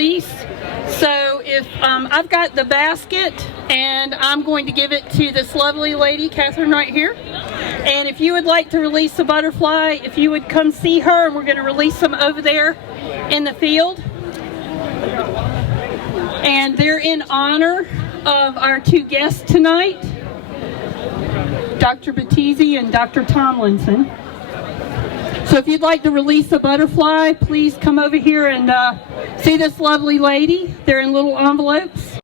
release. So if I've got the basket, and I'm going to give it to this lovely lady, Catherine, right here. And if you would like to release a butterfly, if you would come see her, and we're going to release them over there in the field. And they're in honor of our two guests tonight, Dr. Battizi and Dr. Tomlinson. So if you'd like to release a butterfly, please come over here and see this lovely lady. They're in little envelopes.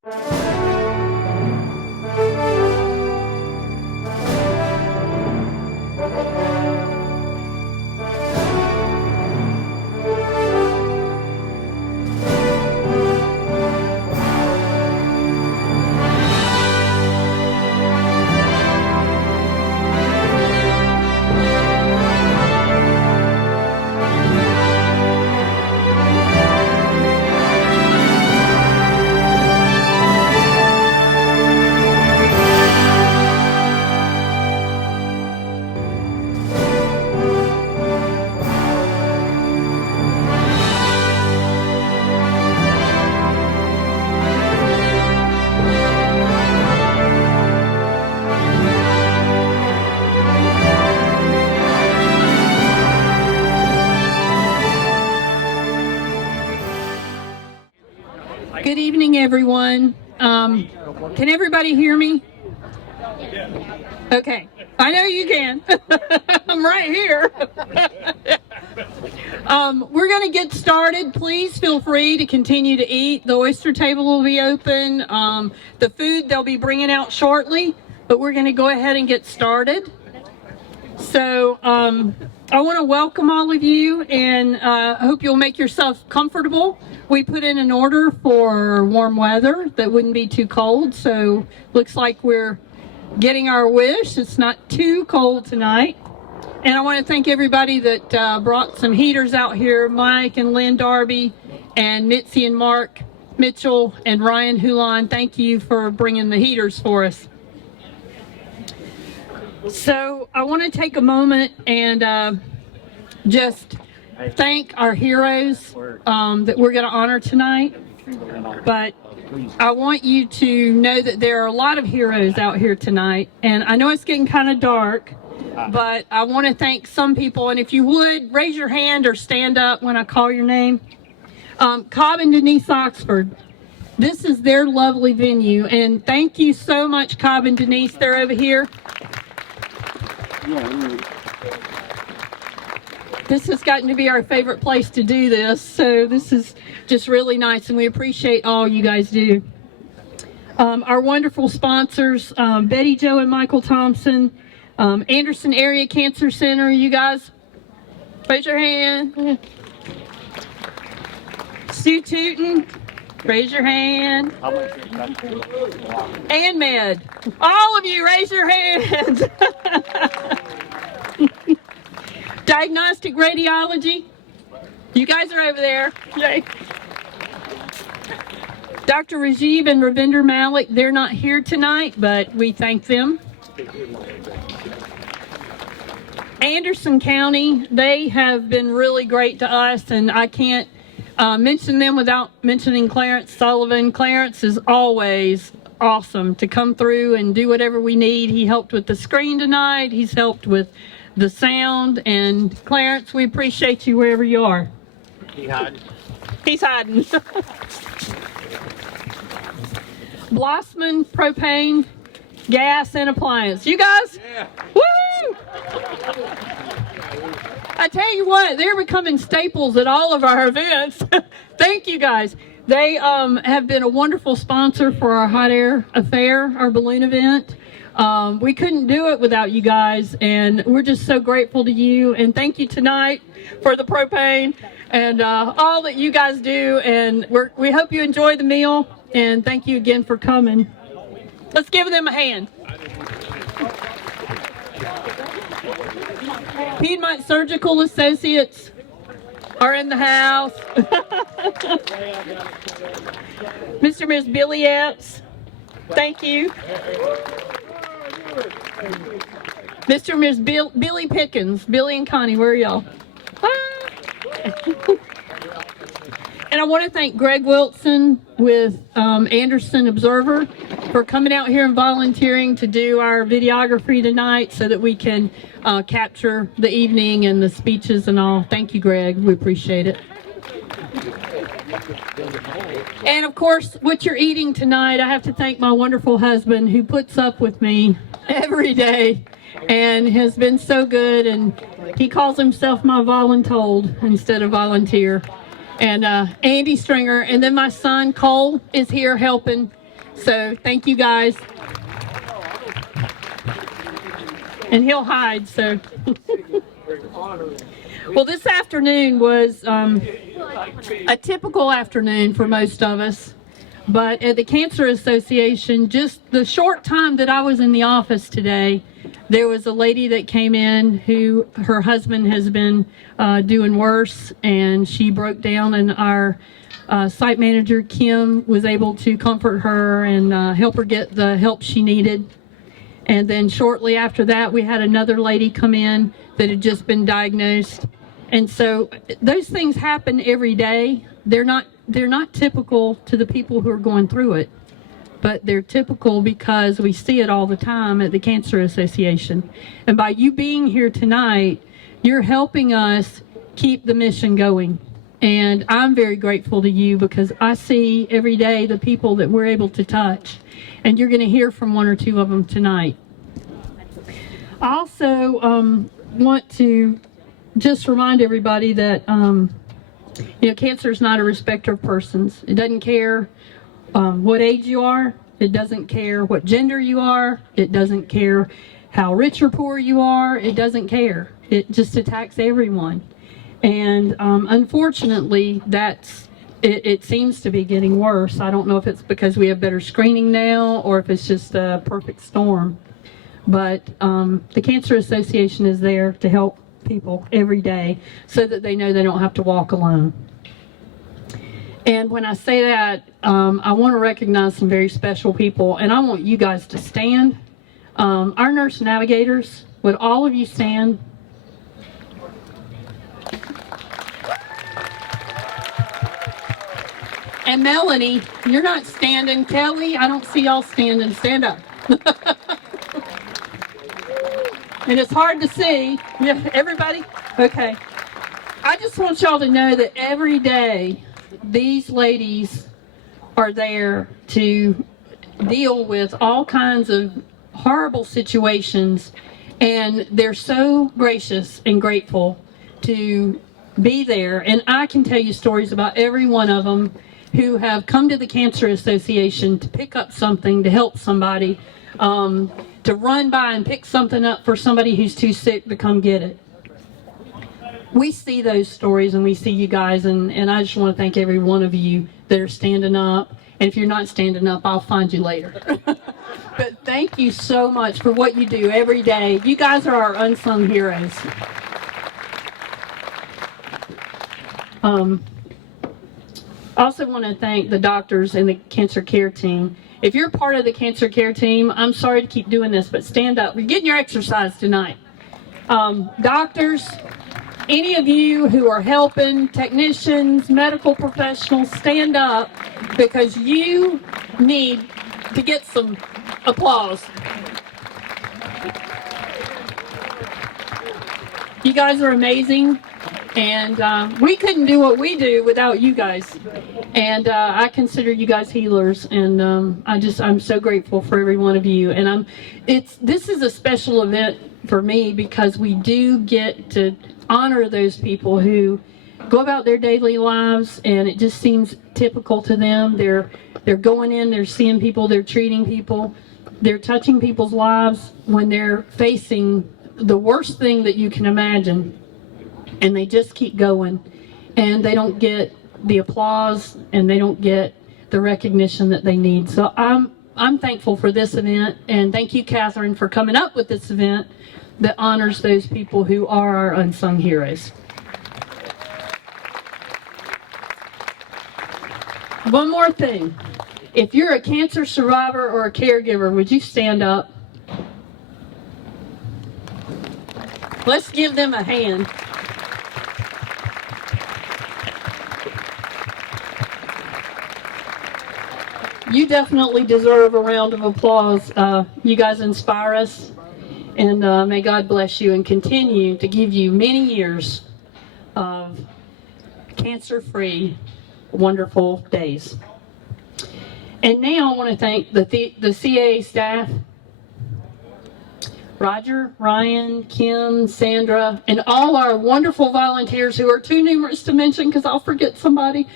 Good evening, everyone. Can everybody hear me? Okay, I know you can. I'm right here. We're going to get started. Please feel free to continue to eat. The oyster table will be open. The food they'll be bringing out shortly, but we're going to go ahead and get started. So I want to welcome all of you, and I hope you'll make yourself comfortable. We put in an order for warm weather that wouldn't be too cold, so looks like we're getting our wish. It's not too cold tonight. And I want to thank everybody that brought some heaters out here, Mike and Lynn Darby and Mitzi and Mark Mitchell and Ryan Hulan. Thank you for bringing the heaters for us. So I want to take a moment and just thank our heroes that we're going to honor tonight. But I want you to know that there are a lot of heroes out here tonight. And I know it's getting kind of dark, but I want to thank some people. And if you would, raise your hand or stand up when I call your name. Cobb and Denise Oxford. This is their lovely venue. And thank you so much, Cobb and Denise. They're over here. This has gotten to be our favorite place to do this, so this is just really nice, and we appreciate all you guys do. Our wonderful sponsors, Betty Jo and Michael Thompson, Anderson Area Cancer Center, you guys, raise your hand. Sue Tootin, raise your hand. And Med, all of you raise your hands. Diagnostic Radiology, you guys are over there. Yay. Dr. Rajiv and Ravinder Malik, they're not here tonight, but we thank them. Anderson County, they have been really great to us, and I can't mention them without mentioning Clarence Sullivan. Clarence is always awesome to come through and do whatever we need. He helped with the screen tonight. He's helped with the sound, and Clarence, we appreciate you wherever you are. He's hiding. Blossman Propane, Gas and Appliance. You guys? Yeah. Woo! I tell you what, they're becoming staples at all of our events. Thank you guys. They have been a wonderful sponsor for our Hot Air Affair, our balloon event. We couldn't do it without you guys, and we're just so grateful to you. And thank you tonight for the propane and all that you guys do. And we hope you enjoy the meal. And thank you again for coming. Let's give them a hand. Piedmont Surgical Associates are in the house. Mr. and Ms. Billy Epps, thank you. Mr. and Ms. Billy Pickens, Billy and Connie, where are y'all? And I want to thank Greg Wilson with Anderson Observer for coming out here and volunteering to do our videography tonight so that we can capture the evening and the speeches and all. Thank you, Greg. We appreciate it. And of course, what you're eating tonight, I have to thank my wonderful husband who puts up with me every day and has been so good. And he calls himself my voluntold instead of volunteer. And Andy Stringer, and then my son Cole is here helping. So thank you guys. And he'll hide, so. Well, this afternoon was a typical afternoon for most of us. But at the Cancer Association, just the short time that I was in the office today, there was a lady that came in who her husband has been doing worse, and she broke down, and our site manager, Kim, was able to comfort her and help her get the help she needed. And then shortly after that, we had another lady come in that had just been diagnosed. And so those things happen every day. They're not typical to the people who are going through it, but they're typical because we see it all the time at the Cancer Association. And by you being here tonight, you're helping us keep the mission going. And I'm very grateful to you because I see every day the people that we're able to touch. And you're going to hear from one or two of them tonight. I also want to just remind everybody that cancer is not a respecter of persons. It doesn't care what age you are. It doesn't care what gender you are. It doesn't care how rich or poor you are. It doesn't care. It just attacks everyone. And unfortunately, it seems to be getting worse. I don't know if it's because we have better screening now or if it's just a perfect storm. But the Cancer Association is there to help people every day so that they know they don't have to walk alone. And when I say that, I want to recognize some very special people, and I want you guys to stand. Our nurse navigators, would all of you stand? And Melanie, you're not standing. Kelly, I don't see y'all standing. Stand up. And it's hard to see. Yeah, everybody? Okay. I just want y'all to know that every day these ladies are there to deal with all kinds of horrible situations, and they're so gracious and grateful to be there. And I can tell you stories about every one of them who have come to the Cancer Association to pick up something, to help somebody, to run by and pick something up for somebody who's too sick to come get it. We see those stories and we see you guys, and I just want to thank every one of you that are standing up. And if you're not standing up, I'll find you later. But thank you so much for what you do every day. You guys are our unsung heroes. I also want to thank the doctors and the cancer care team. If you're part of the cancer care team, I'm sorry to keep doing this, but stand up. You're getting your exercise tonight. Doctors, any of you who are helping, technicians, medical professionals, stand up because you need to get some applause. You guys are amazing. And we couldn't do what we do without you guys. And I consider you guys healers. And I'm so grateful for every one of you. And this is a special event for me because we do get to honor those people who go about their daily lives, and it just seems typical to them. They're going in, they're seeing people, they're treating people, they're touching people's lives when they're facing the worst thing that you can imagine. And they just keep going, and they don't get the applause, and they don't get the recognition that they need. So I'm thankful for this event, and thank you, Catherine, for coming up with this event that honors those people who are our unsung heroes. One more thing. If you're a cancer survivor or a caregiver, would you stand up? Let's give them a hand. You definitely deserve a round of applause. You guys inspire us, and may God bless you and continue to give you many years of cancer-free, wonderful days. And now I want to thank the CAA staff, Roger, Ryan, Kim, Sandra, and all our wonderful volunteers who are too numerous to mention because I'll forget somebody.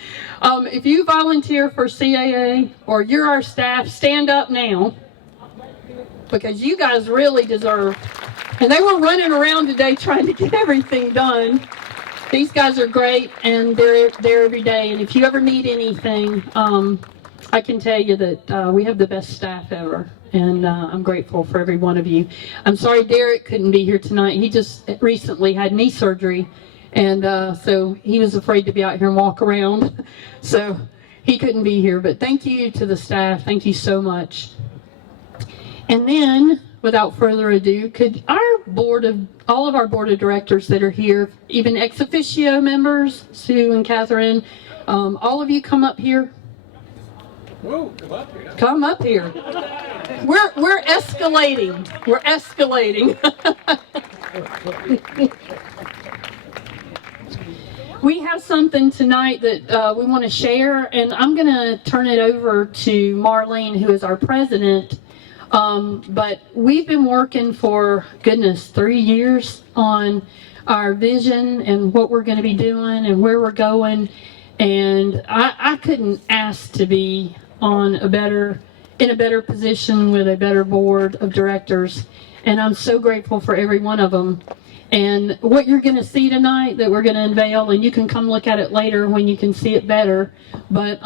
If you volunteer for CAA or you're our staff, stand up now because you guys really deserve. And they were running around today trying to get everything done. These guys are great and they're there every day. And if you ever need anything, I can tell you that we have the best staff ever. And I'm grateful for every one of you. I'm sorry Derek couldn't be here tonight. He just recently had knee surgery. And so he was afraid to be out here and walk around. So he couldn't be here. But thank you to the staff. Thank you so much. And then, without further ado, could all of our board of directors that are here, even ex officio members, Sue and Catherine, all of you come up here. Whoa, come up here. Come up here. We're escalating. We're escalating. We have something tonight that we want to share, and I'm going to turn it over to Marlene, who is our president. But we've been working for, 3 years on our vision and what we're going to be doing and where we're going. And I couldn't ask to be in a better position with a better board of directors. And I'm so grateful for every one of them. And what you're going to see tonight that we're going to unveil, and you can come look at it later when you can see it better. But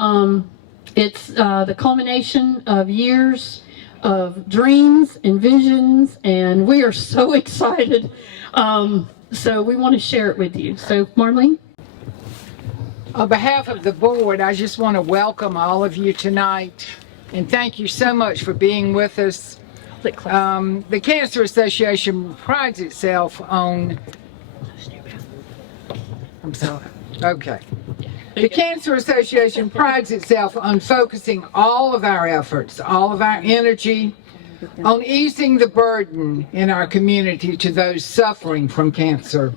it's the culmination of years of dreams and visions, and we are so excited. So we want to share it with you. So Marlene? On behalf of the board, I just want to welcome all of you tonight and thank you so much for being with us. The Cancer Association prides itself on... I'm sorry. Okay. The Cancer Association prides itself on focusing all of our efforts, all of our energy, on easing the burden in our community to those suffering from cancer.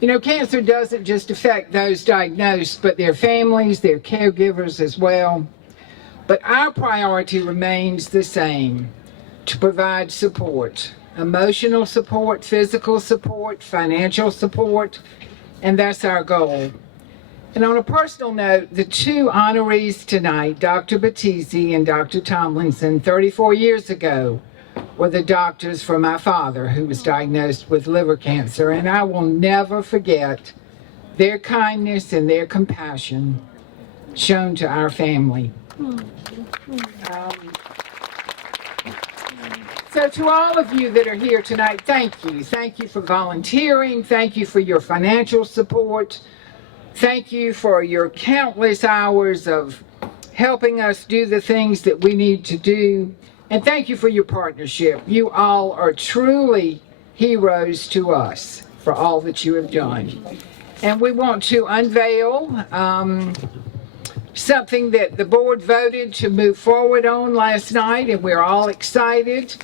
You know, cancer doesn't just affect those diagnosed, but their families, their caregivers as well. But our priority remains the same, to provide support, emotional support, physical support, financial support, and that's our goal. And on a personal note, the two honorees tonight, Dr. Battizi and Dr. Tomlinson, 34 years ago, were the doctors for my father, who was diagnosed with liver cancer. And I will never forget their kindness and their compassion shown to our family. So to all of you that are here tonight, thank you. Thank you for volunteering. Thank you for your financial support. Thank you for your countless hours of helping us do the things that we need to do. And thank you for your partnership. You all are truly heroes to us for all that you have done. And we want to unveil something that the board voted to move forward on last night, and we're all excited.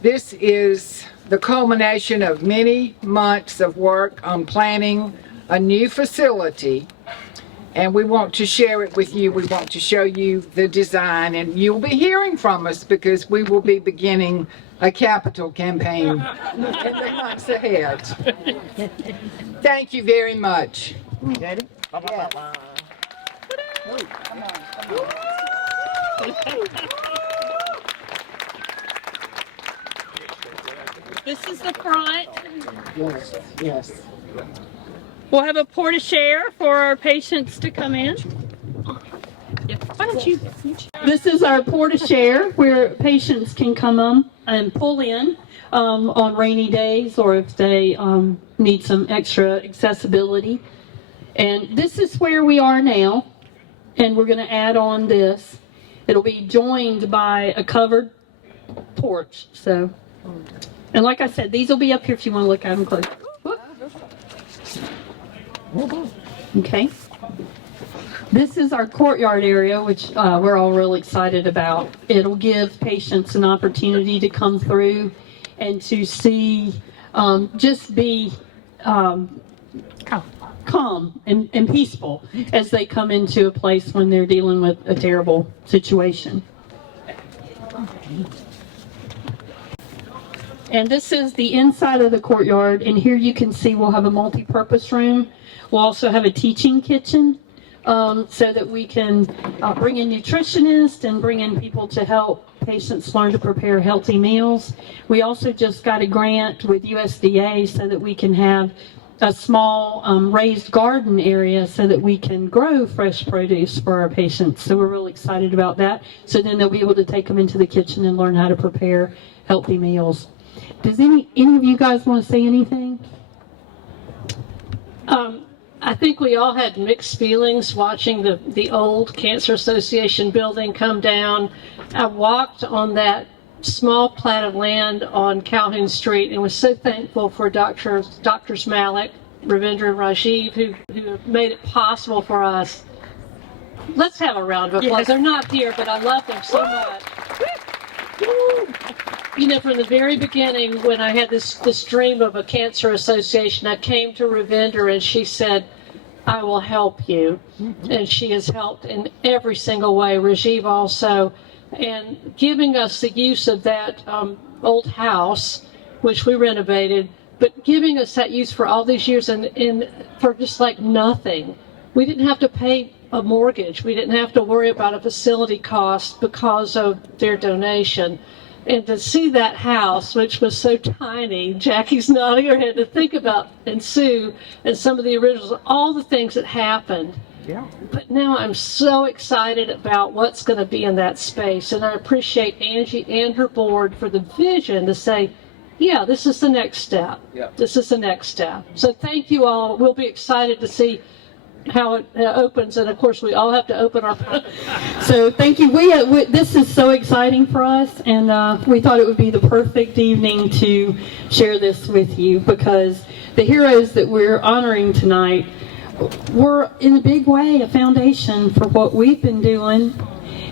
This is the culmination of many months of work on planning a new facility, and we want to share it with you. We want to show you the design, and you'll be hearing from us because we will be beginning a capital campaign in the months ahead. Thank you very much. Ready? Yes. This is the front. Yes, yes. We'll have a porte-cochere for our patients to come in. Why don't you? This is our porte-cochere where patients can come and pull in on rainy days or if they need some extra accessibility. And this is where we are now, and we're going to add on this. It'll be joined by a covered porch. So, and like I said, these will be up here if you want to look at them close. Okay. This is our courtyard area, which we're all really excited about. It'll give patients an opportunity to come through and to see, just be calm and peaceful as they come into a place when they're dealing with a terrible situation. And this is the inside of the courtyard, and here you can see we'll have a multi-purpose room. We'll also have a teaching kitchen, so that we can bring in nutritionists and bring in people to help patients learn to prepare healthy meals. We also just got a grant with USDA so that we can have a small raised garden area so that we can grow fresh produce for our patients. So we're really excited about that. So then they'll be able to take them into the kitchen and learn how to prepare healthy meals. Does any of you guys want to say anything? I think we all had mixed feelings watching the old Cancer Association building come down. I walked on that small plat of land on Calhoun Street and was so thankful for Doctors Malik, Ravindra, and Rajiv who made it possible for us. Let's have a round of applause. Yes. They're not here, but I love them so much. You know, from the very beginning, when I had this dream of a cancer association, I came to Ravindra and she said, I will help you. And she has helped in every single way. Rajiv also. And giving us the use of that old house, which we renovated, but giving us that use for all these years and for just like nothing. We didn't have to pay a mortgage. We didn't have to worry about a facility cost because of their donation. And to see that house, which was so tiny, Jackie's nodding her head, to think about, and Sue, and some of the originals, all the things that happened. Yeah. But now I'm so excited about what's going to be in that space. And I appreciate Angie and her board for the vision to say, yeah, this is the next step. Yeah. This is the next step. So thank you all. We'll be excited to see how it opens, and of course we all have to open our So thank you. This is so exciting for us, and we thought it would be the perfect evening to share this with you, because the heroes that we're honoring tonight were in a big way a foundation for what we've been doing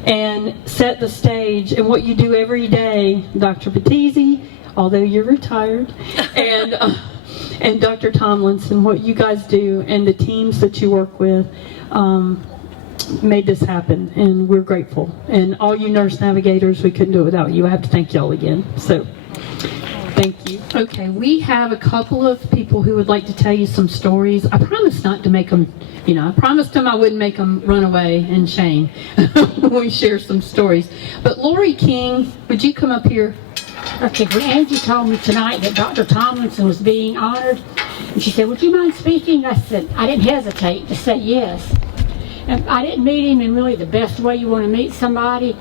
and set the stage and what you do every day. Dr. Battizi, although you're retired, and Dr. Tomlinson, what you guys do and the teams that you work with made this happen, and we're grateful. And all you nurse navigators, we couldn't do it without you. I have to thank y'all again. So thank you. Okay, we have a couple of people who would like to tell you some stories. I promised not to make them, I promised them I wouldn't make them run away in shame when we share some stories. But Lori King, would you come up here? Okay, when Angie told me tonight that Dr. Tomlinson was being honored, and she said, would you mind speaking? I said, I didn't hesitate to say yes. And I didn't meet him in really the best way you want to meet somebody.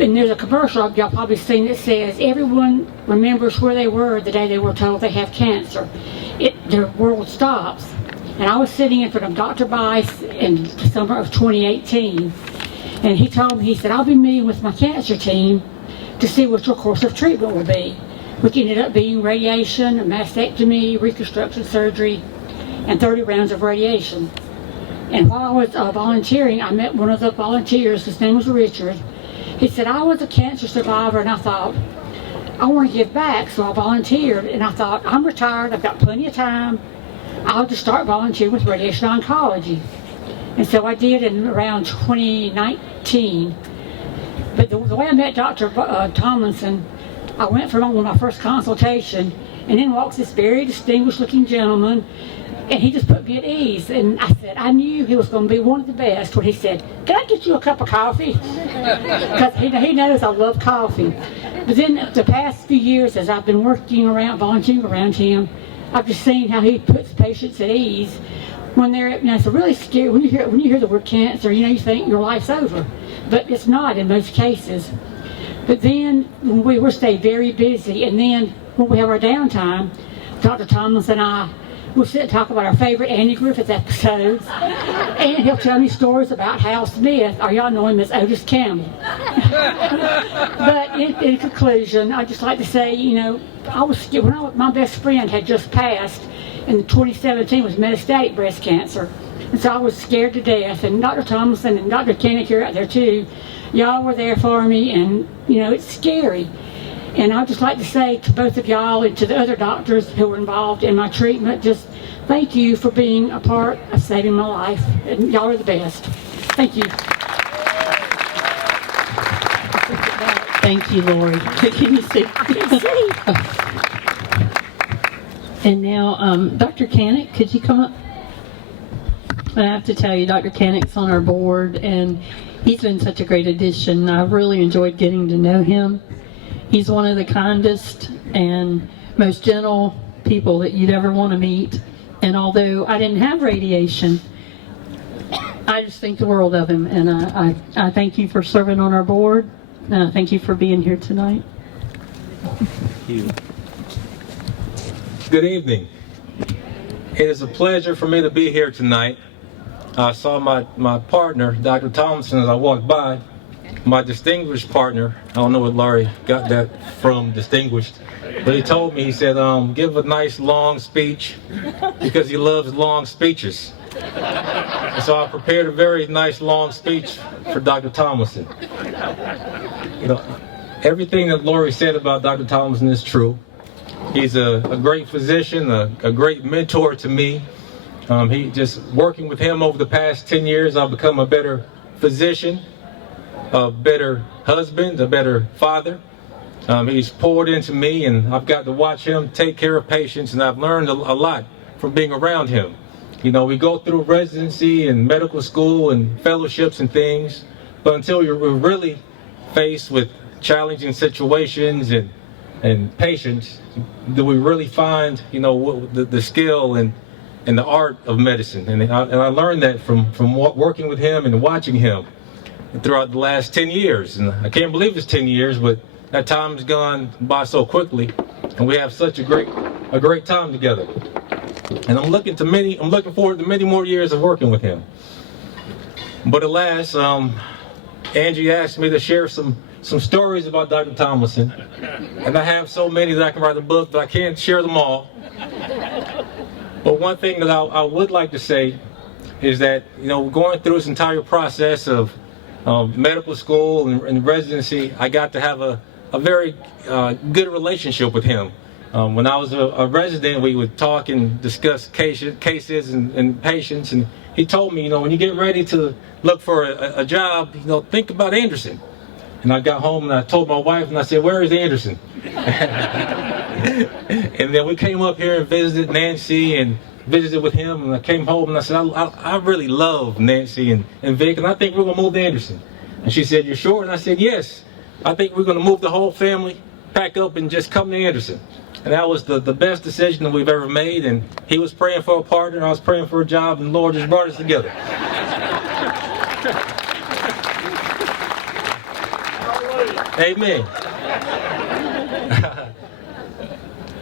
And there's a commercial y'all probably seen that says, everyone remembers where they were the day they were told they have cancer. Their world stops. And I was sitting in front of Dr. Bice in December of 2018, and he told me, he said, I'll be meeting with my cancer team to see what your course of treatment will be, which ended up being radiation, a mastectomy, reconstruction surgery, and 30 rounds of radiation. And while I was volunteering, I met one of the volunteers. His name was Richard. He said, I was a cancer survivor, and I thought, I want to give back, so I volunteered. And I thought, I'm retired, I've got plenty of time, I'll just start volunteering with radiation oncology. And so I did in around 2019. But the way I met Dr. Tomlinson, I went for my first consultation, and in walks this very distinguished looking gentleman, and he just put me at ease. And I said, I knew he was going to be one of the best when he said, can I get you a cup of coffee? Because he knows I love coffee. But then the past few years, as I've been volunteering around him, I've just seen how he puts patients at ease when they're, it's really scary. When you hear the word cancer, you think your life's over. But it's not in most cases. But then when we're stay very busy, and then when we have our downtime, Dr. Tomlinson and I will sit and talk about our favorite Andy Griffith episodes, and he'll tell me stories about Hal Smith, or y'all know him as Otis Campbell. But in conclusion, I'd just like to say, my best friend had just passed in 2017 with metastatic breast cancer. And so I was scared to death. And Dr. Thomason and Dr. Kenneth, you're out there too. Y'all were there for me, and you know, it's scary. And I'd just like to say to both of y'all and to the other doctors who were involved in my treatment, just thank you for being a part of saving my life. And y'all are the best. Thank you. Thank you, Lori. Can you see? And now, Dr. Canick, could you come up? I have to tell you, Dr. Canick's on our board, and he's been such a great addition. I've really enjoyed getting to know him. He's one of the kindest and most gentle people that you'd ever want to meet. And although I didn't have radiation, I just think the world of him. And I thank you for serving on our board. And I thank you for being here tonight. Thank you. Good evening. It is a pleasure for me to be here tonight. I saw my partner, Dr. Thompson, as I walked by. My distinguished partner, I don't know what Laurie got that from, distinguished, but he told me, he said, give a nice long speech, because he loves long speeches. And so I prepared a very nice long speech for Dr. Thomason. You know, everything that Laurie said about Dr. Thomason is true. He's a great physician, a great mentor to me. He just working with him over the past 10 years, I've become a better physician, a better husband, a better father. He's poured into me, and I've got to watch him take care of patients, and I've learned a lot from being around him. You know, we go through residency and medical school and fellowships and things, but until we're really faced with challenging situations and patients, do we really find, you know, the skill and the art of medicine. And I learned that from working with him and watching him throughout the last 10 years. And I can't believe it's 10 years, but that time's gone by so quickly, and we have such a great time together. And I'm looking forward to many more years of working with him. But alas, Angie asked me to share some stories about Dr. Thomason, and I have so many that I can write a book, but I can't share them all. But one thing that I would like to say is that, you know, going through this entire process of medical school and residency, I got to have a very good relationship with him. When I was a resident, we would talk and discuss cases and patients, and he told me, you know, when you get ready to look for a job, you know, think about Anderson. And I got home and I told my wife, and I said, where is Anderson? And then we came up here and visited Nancy and visited with him, and I came home and I said, I really love Nancy and Vic, and I think we're going to move to Anderson. And she said, you're sure? And I said, yes. I think we're going to move the whole family, pack up, and just come to Anderson. And that was the best decision that we've ever made. And he was praying for a partner, and I was praying for a job, and the Lord just brought us together. Amen.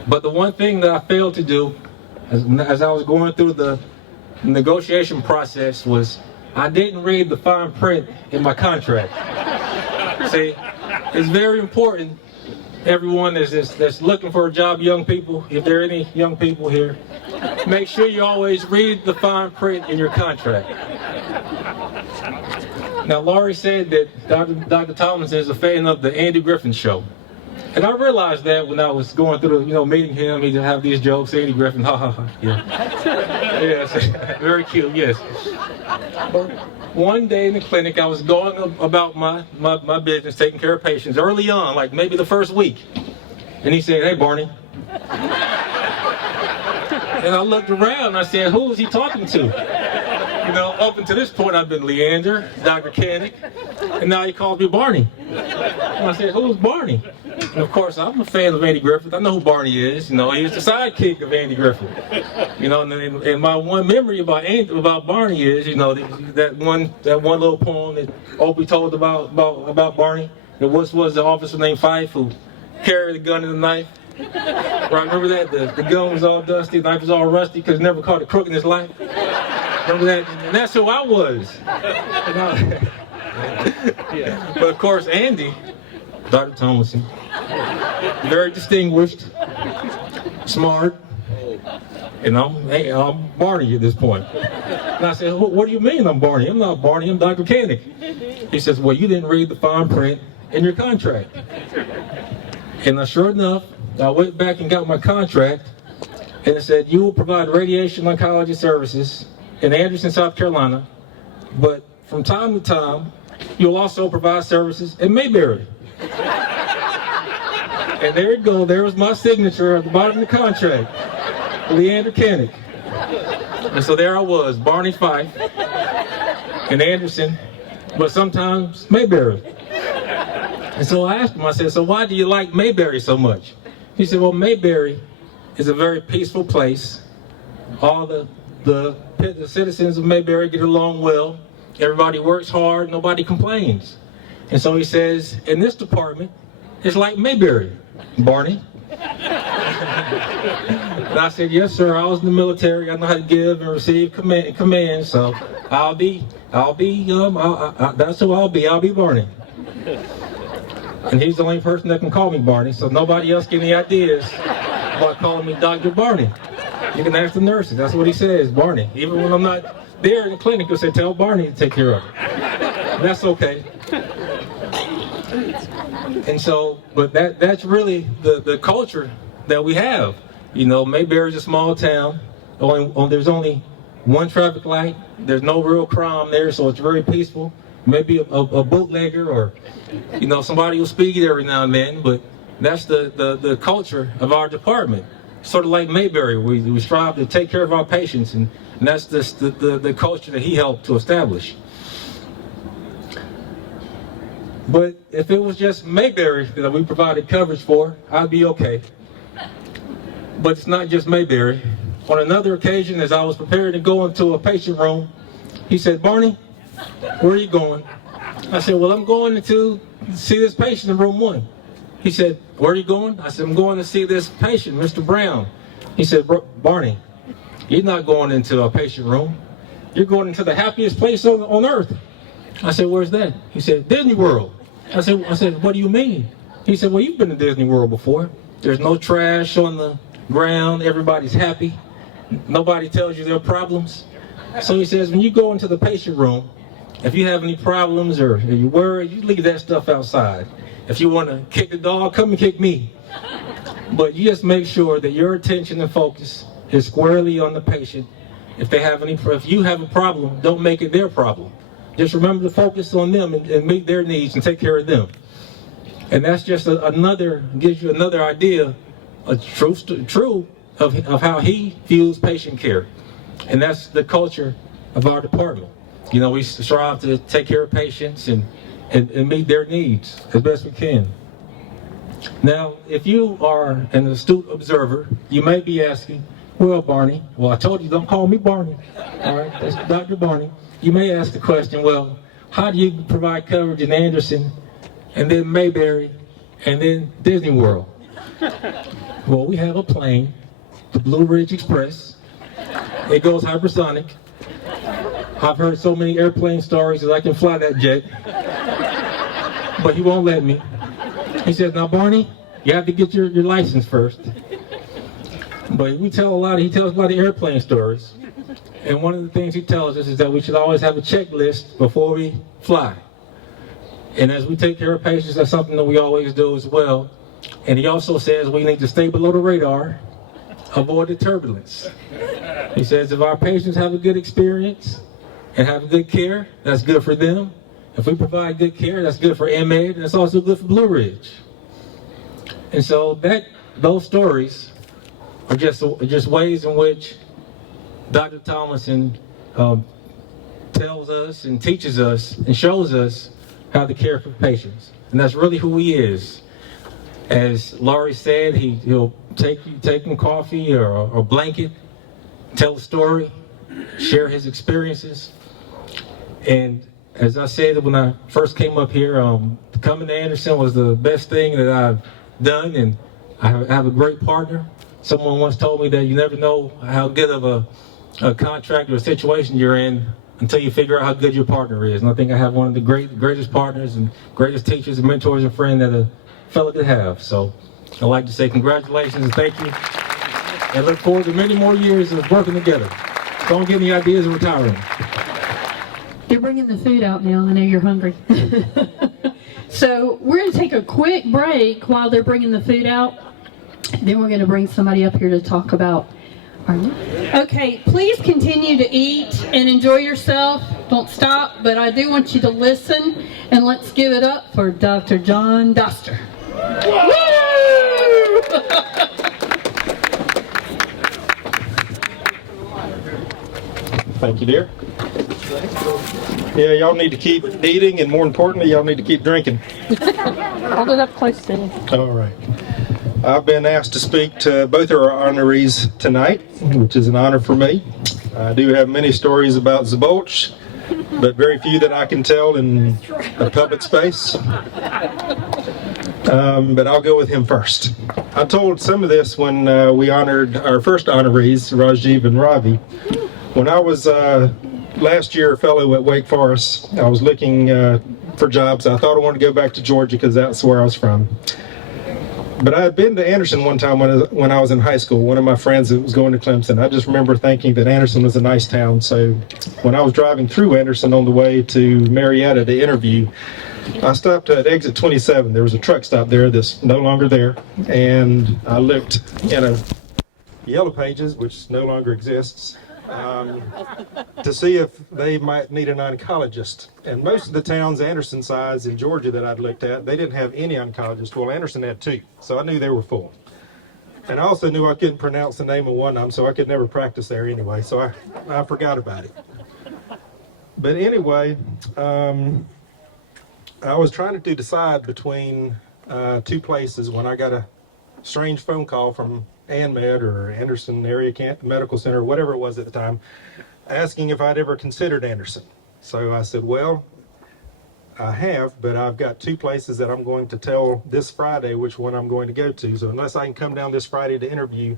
But the one thing that I failed to do as I was going through the negotiation process was I didn't read the fine print in my contract. See, it's very important, everyone that's looking for a job, young people, if there are any young people here, make sure you always read the fine print in your contract. Now, Laurie said that Dr. Tomlinson is a fan of the Andy Griffin Show. And I realized that when I was going through, you know, meeting him, he'd have these jokes, Andy Griffin, ha ha ha, yeah. Yes, very cute, yes. But one day in the clinic, I was going about my business, taking care of patients, early on, like maybe the first week. And he said, hey, Barney. And I looked around and I said, who is he talking to? You know, up until this point, I've been Leander, Dr. Koenig, and now he calls me Barney. And I said, who's Barney? And of course, I'm a fan of Andy Griffith. I know who Barney is. You know, he was the sidekick of Andy Griffith. You know, and my one memory about Barney is, you know, that one little poem that Opie told about Barney. There was the officer named Fife who carried the gun and the knife. Right, remember that? The gun was all dusty, the knife was all rusty because he never caught a crook in his life. Remember that? And that's who I was. You know? But of course, Andy, Dr. Tomlinson, very distinguished, smart, And I'm Barney at this point. And I said, what do you mean I'm Barney? I'm not Barney, I'm Dr. Koenig. He says, well, you didn't read the fine print in your contract. And sure enough, I went back and got my contract, and it said, you will provide radiation oncology services in Anderson, South Carolina, but from time to time, you'll also provide services in Mayberry. And there you go, there was my signature at the bottom of the contract, Leander Koenig. And so there I was, Barney Fife in Anderson, but sometimes Mayberry. And so I asked him, I said, so why do you like Mayberry so much? He said, well, Mayberry is a very peaceful place. All the citizens of Mayberry get along well. Everybody works hard, nobody complains. And so he says, in this department, it's like Mayberry, Barney. And I said, yes, sir, I was in the military. I know how to give and receive commands, so I'll be, that's who I'll be Barney. And he's the only person that can call me Barney, so nobody else get any ideas about calling me Dr. Barney. You can ask the nurses, that's what he says, Barney. Even when I'm not there in the clinic, he'll say, tell Barney to take care of it. That's okay. And so, but that's really the culture that we have. You know, Mayberry's a small town. There's only one traffic light. There's no real crime there, so it's very peaceful. Maybe a bootlegger or, you know, somebody will speak it every now and then, but that's the culture of our department. Sort of like Mayberry, we strive to take care of our patients, and that's the culture that he helped to establish. But if it was just Mayberry that we provided coverage for, I'd be okay. But it's not just Mayberry. On another occasion, as I was preparing to go into a patient room, he said, Barney, where are you going? I said, well, I'm going to see this patient in room 1. He said, where are you going? I said, I'm going to see this patient, Mr. Brown. He said, Barney, you're not going into a patient room. You're going into the happiest place on earth. I said, where's that? He said, Disney World. I said, what do you mean? He said, well, you've been to Disney World before. There's no trash on the ground. Everybody's happy. Nobody tells you their problems. So he says, when you go into the patient room, if you have any problems or you're worried, you leave that stuff outside. If you want to kick the dog, come and kick me. But you just make sure that your attention and focus is squarely on the patient. If you have a problem, don't make it their problem. Just remember to focus on them and meet their needs and take care of them. And that's just gives you another idea, true of how he views patient care. And that's the culture of our department. You know, we strive to take care of patients and meet their needs as best we can. Now, if you are an astute observer, you may be asking, well, Barney, well, I told you don't call me Barney. All right, that's Dr. Barney. You may ask the question, well, how do you provide coverage in Anderson, and then Mayberry, and then Disney World? Well, we have a plane, the Blue Ridge Express. It goes hypersonic. I've heard so many airplane stories that I can fly that jet, but he won't let me. He says, now Barney, you have to get your license first. But he tells a lot of airplane stories. And one of the things he tells us is that we should always have a checklist before we fly. And as we take care of patients, that's something that we always do as well. And he also says we need to stay below the radar, avoid the turbulence. He says if our patients have a good experience and have good care, that's good for them. If we provide good care, that's good for MA, and it's also good for Blue Ridge. And so those stories are just ways in which Dr. Tomlinson tells us and teaches us and shows us how to care for patients. And that's really who he is. As Laurie said, he'll take him coffee or a blanket, tell a story, share his experiences. And as I said when I first came up here, coming to Anderson was the best thing that I've done, and I have a great partner. Someone once told me that you never know how good of a contract or a situation you're in until you figure out how good your partner is. And I think I have one of the greatest partners and greatest teachers and mentors and friends that a fellow could have. So I'd like to say congratulations and thank you. and look forward to many more years of working together. Don't get any ideas of retiring. You're bringing the food out now. I know you're hungry. So we're going to take a quick break while they're bringing the food out. Then we're going to bring somebody up here to talk about our... Okay, please continue to eat and enjoy yourself. Don't stop, but I do want you to listen, and let's give it up for Dr. John Doster. Woo! Thank you, dear. Yeah, y'all need to keep eating, and more importantly, y'all need to keep drinking. Hold it up close to me. All right. I've been asked to speak to both of our honorees tonight, which is an honor for me. I do have many stories about Zbolch, but very few that I can tell in a public space. But I'll go with him first. I told some of this when we honored our first honorees, Rajiv and Ravi. When I was last year a fellow at Wake Forest, I was looking for jobs. I thought I wanted to go back to Georgia because that's where I was from. But I had been to Anderson one time when I was in high school. One of my friends that was going to Clemson. I just remember thinking that Anderson was a nice town. So when I was driving through Anderson on the way to Marietta to interview, I stopped at exit 27. There was a truck stop there that's no longer there. And I looked in a Yellow Pages, which no longer exists, to see if they might need an oncologist. And most of the towns Anderson size in Georgia that I'd looked at, they didn't have any oncologists. Well, Anderson had 2, so I knew they were full. And I also knew I couldn't pronounce the name of one of them, so I could never practice there anyway, so I forgot about it. But anyway, I was trying to decide between 2 places when I got a strange phone call from ANMed or Anderson Area Medical Center, whatever it was at the time, asking if I'd ever considered Anderson. So I said, well, I have, but I've got 2 places that I'm going to tell this Friday which one I'm going to go to. So unless I can come down this Friday to interview,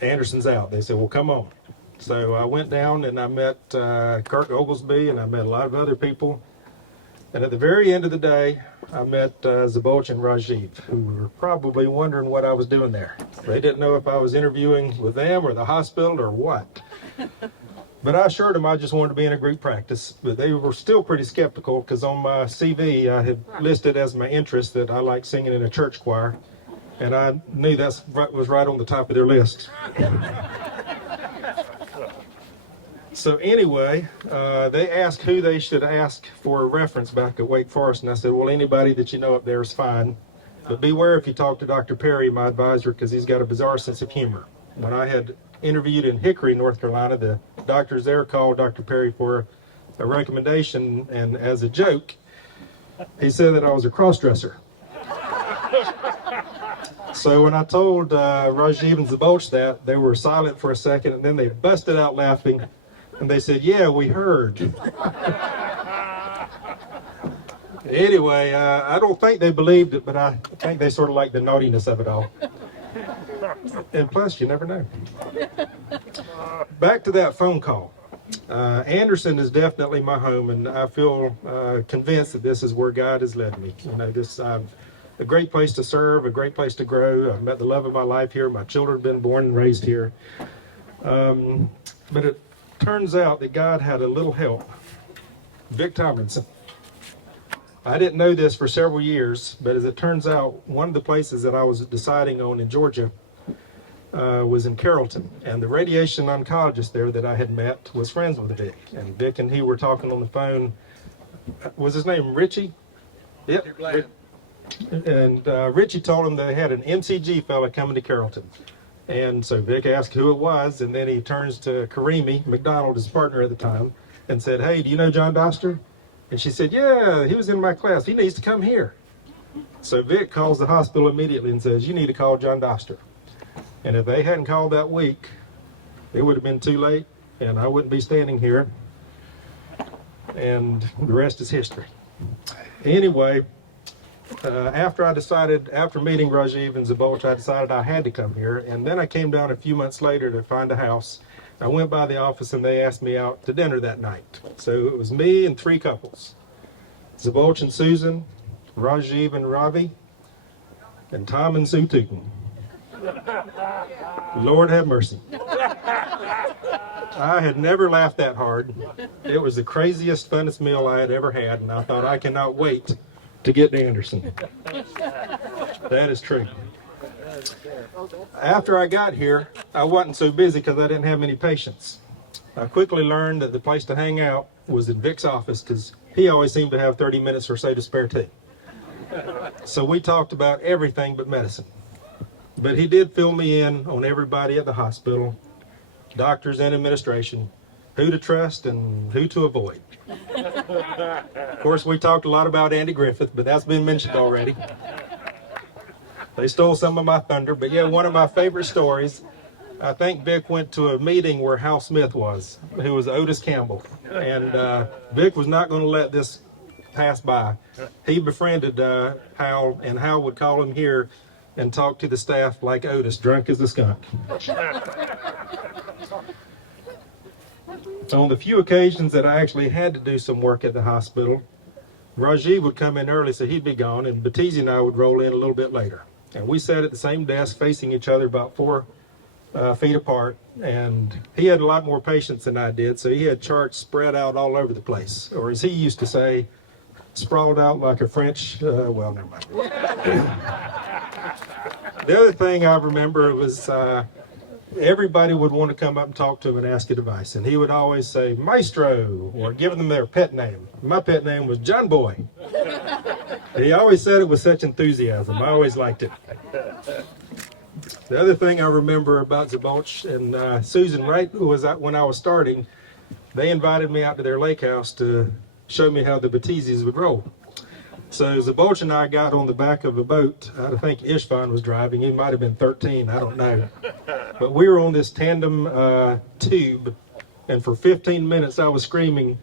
Anderson's out. They said, well, come on. So I went down and I met Kirk Oglesby, and I met a lot of other people. And at the very end of the day, I met Zbolch and Rajiv, who were probably wondering what I was doing there. They didn't know if I was interviewing with them or the hospital or what. But I assured them I just wanted to be in a group practice. But they were still pretty skeptical because on my CV I had listed as my interest that I like singing in a church choir. And I knew that was right on the top of their list. So anyway, they asked who they should ask for a reference back at Wake Forest, and I said, well, anybody that you know up there is fine. But beware if you talk to Dr. Perry, my advisor, because he's got a bizarre sense of humor. When I had interviewed in Hickory, North Carolina, the doctors there called Dr. Perry for a recommendation, and as a joke, he said that I was a cross-dresser. So when I told Rajiv and Zbolch that, they were silent for a second, and then they busted out laughing. And they said, yeah, we heard. Anyway, I don't think they believed it, but I think they sort of liked the naughtiness of it all. And plus, you never know. Back to that phone call. Anderson is definitely my home, and I feel convinced that this is where God has led me. You know, this a great place to serve, a great place to grow. I've met the love of my life here. My children have been born and raised here. But it turns out that God had a little help. Vic Tomlinson. I didn't know this for several years, but as it turns out, one of the places that I was deciding on in Georgia was in Carrollton. And the radiation oncologist there that I had met was friends with Vic. And Vic and he were talking on the phone. Was his name Richie? Yep. And Richie told him they had an MCG fella coming to Carrollton. And so Vic asked who it was, and then he turns to Karimi McDonald, his partner at the time, and said, hey, do you know John Doster? And she said, yeah, he was in my class. He needs to come here. So Vic calls the hospital immediately and says, you need to call John Doster. And if they hadn't called that week, it would have been too late, and I wouldn't be standing here. And the rest is history. Anyway, after meeting Rajiv and Zbolch, I decided I had to come here. And then I came down a few months later to find a house. I went by the office and they asked me out to dinner that night. So it was me and 3 couples. Zbolch and Susan, Rajiv and Ravi, and Tom and Sue Tootin. Lord have mercy. I had never laughed that hard. It was the craziest, funnest meal I had ever had, and I thought, I cannot wait to get to Anderson. That is true. After I got here, I wasn't so busy because I didn't have many patients. I quickly learned that the place to hang out was in Vic's office because he always seemed to have 30 minutes or so to spare too. So we talked about everything but medicine. But he did fill me in on everybody at the hospital, doctors and administration, who to trust and who to avoid. Of course, we talked a lot about Andy Griffith, but that's been mentioned already. They stole some of my thunder, but yeah, one of my favorite stories, I think Vic went to a meeting where Hal Smith was, who was Otis Campbell. And Vic was not going to let this pass by. He befriended Hal, and Hal would call him here and talk to the staff like Otis, drunk as a skunk. On the few occasions that I actually had to do some work at the hospital, Rajiv would come in early so he'd be gone, and Batizi and I would roll in a little bit later. And we sat at the same desk facing each other about 4 feet apart, and he had a lot more patients than I did, so he had charts spread out all over the place, or as he used to say, sprawled out like a French, well, never mind. The other thing I remember was everybody would want to come up and talk to him and ask advice, and he would always say, Maestro, or give them their pet name. My pet name was John Boy. He always said it with such enthusiasm. I always liked it. The other thing I remember about Zboch and Susan, right was when I was starting, they invited me out to their lake house to show me how the Batizis would roll. So Zboch and I got on the back of a boat. I think Ishvan was driving. He might have been 13, I don't know. But we were on this tandem tube, and for 15 minutes I was screaming,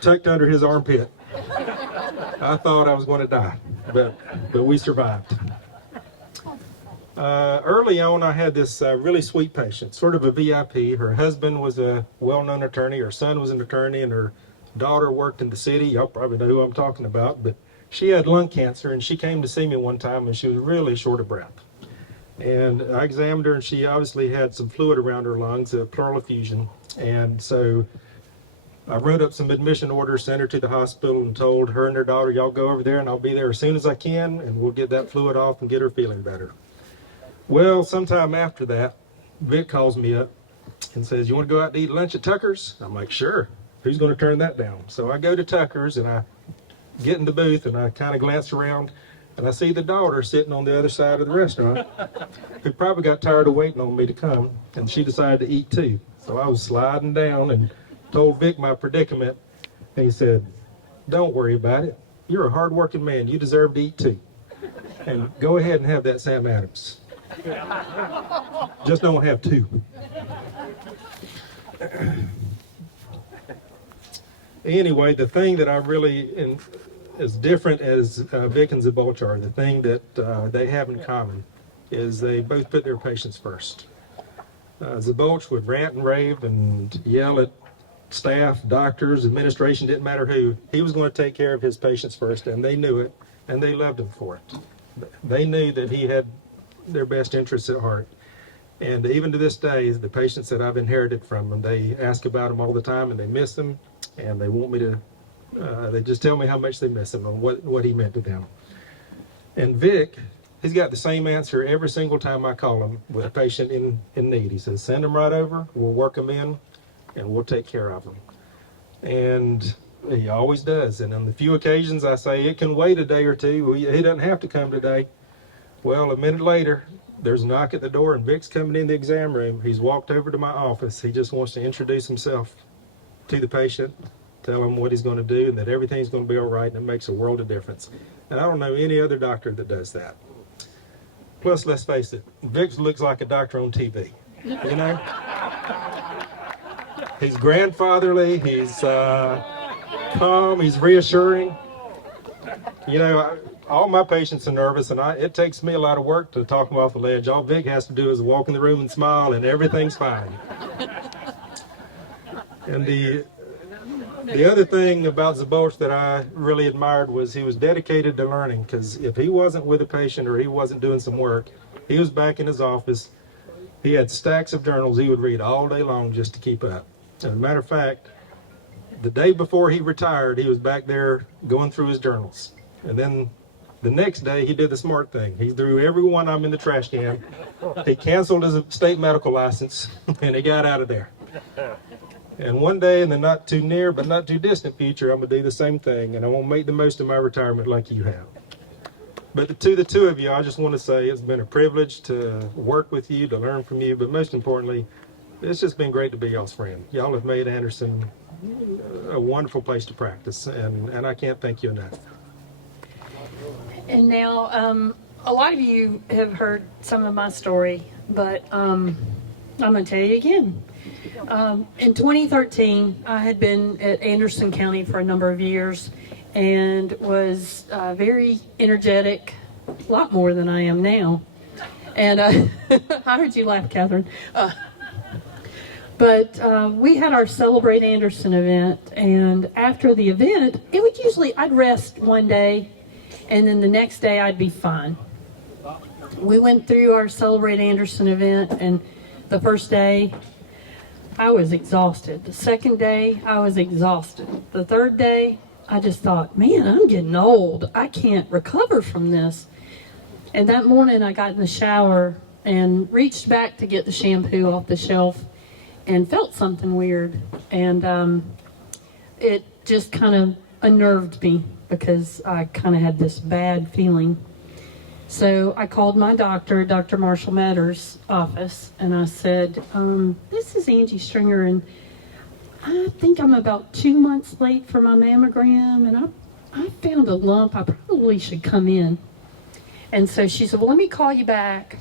tucked under his armpit. I thought I was going to die, but we survived. Early on, I had this really sweet patient, sort of a VIP. Her husband was a well-known attorney, her son was an attorney, and her daughter worked in the city. Y'all probably know who I'm talking about, but she had lung cancer, and she came to see me one time, and she was really short of breath. And I examined her, and she obviously had some fluid around her lungs, a pleural effusion. And so I wrote up some admission orders, sent her to the hospital, and told her and her daughter, y'all go over there, and I'll be there as soon as I can, and we'll get that fluid off and get her feeling better. Well, sometime after that, Vic calls me up and says, you want to go out to eat lunch at Tucker's? I'm like, sure. Who's going to turn that down? So I go to Tucker's, and I get in the booth, and I kind of glance around, and I see the daughter sitting on the other side of the restaurant, who probably got tired of waiting on me to come, and she decided to eat too. So I was sliding down and told Vic my predicament, and he said, don't worry about it. You're a hard-working man. You deserve to eat too. And go ahead and have that Sam Adams. Just don't have 2. Anyway, the thing that I really is different as Vic and Zboch are, the thing that they have in common is they both put their patients first. Zboch would rant and rave and yell at staff, doctors, administration, didn't matter who. He was going to take care of his patients first, and they knew it, and they loved him for it. They knew that he had their best interests at heart. And even to this day, the patients that I've inherited from them, they ask about them all the time, and they miss them, and they want me to, they just tell me how much they miss him and what he meant to them. And Vic, he's got the same answer every single time I call him with a patient in need. He says, send them right over, we'll work them in, and we'll take care of them. And he always does. And on the few occasions I say, it can wait a day or two, he doesn't have to come today. Well, a minute later, there's a knock at the door, and Vic's coming in the exam room. He's walked over to my office. He just wants to introduce himself to the patient, tell him what he's going to do, and that everything's going to be all right, and it makes a world of difference. And I don't know any other doctor that does that. Plus, let's face it, Vic looks like a doctor on TV, you know? He's grandfatherly, he's calm, he's reassuring. You know, all my patients are nervous, and it takes me a lot of work to talk them off the ledge. All Vic has to do is walk in the room and smile, and everything's fine. And the other thing about Zboch that I really admired was he was dedicated to learning, because if he wasn't with a patient or he wasn't doing some work, He was back in his office. He had stacks of journals he would read all day long just to keep up. As a matter of fact, the day before he retired, he was back there going through his journals. And then the next day, he did the smart thing. He threw every one of them in the trash can. He canceled his state medical license, and he got out of there. And one day in the not too near but not too distant future, I'm going to do the same thing, and I want to make the most of my retirement like you have. But to the two of you, I just want to say it's been a privilege to work with you, to learn from you, but most importantly, it's just been great to be y'all's friend. Y'all have made Anderson a wonderful place to practice, and I can't thank you enough. And now, a lot of you have heard some of my story, but I'm going to tell you again. In 2013, I had been at Anderson County for a number of years and was very energetic, a lot more than I am now. And I heard you laugh, Catherine. But we had our Celebrate Anderson event, and after the event, it would usually, I'd rest one day, and then the next day I'd be fine. We went through our Celebrate Anderson event, and the first day, I was exhausted. The second day, I was exhausted. The third day, I just thought, man, I'm getting old. I can't recover from this. And that morning, I got in the shower and reached back to get the shampoo off the shelf and felt something weird. And it just kind of unnerved me because I kind of had this bad feeling. So I called my doctor, Dr. Marshall Matter's office, and I said, this is Angie Stringer, and I think I'm about 2 months late for my mammogram, and I found a lump. I probably should come in. And so she said, well, let me call you back.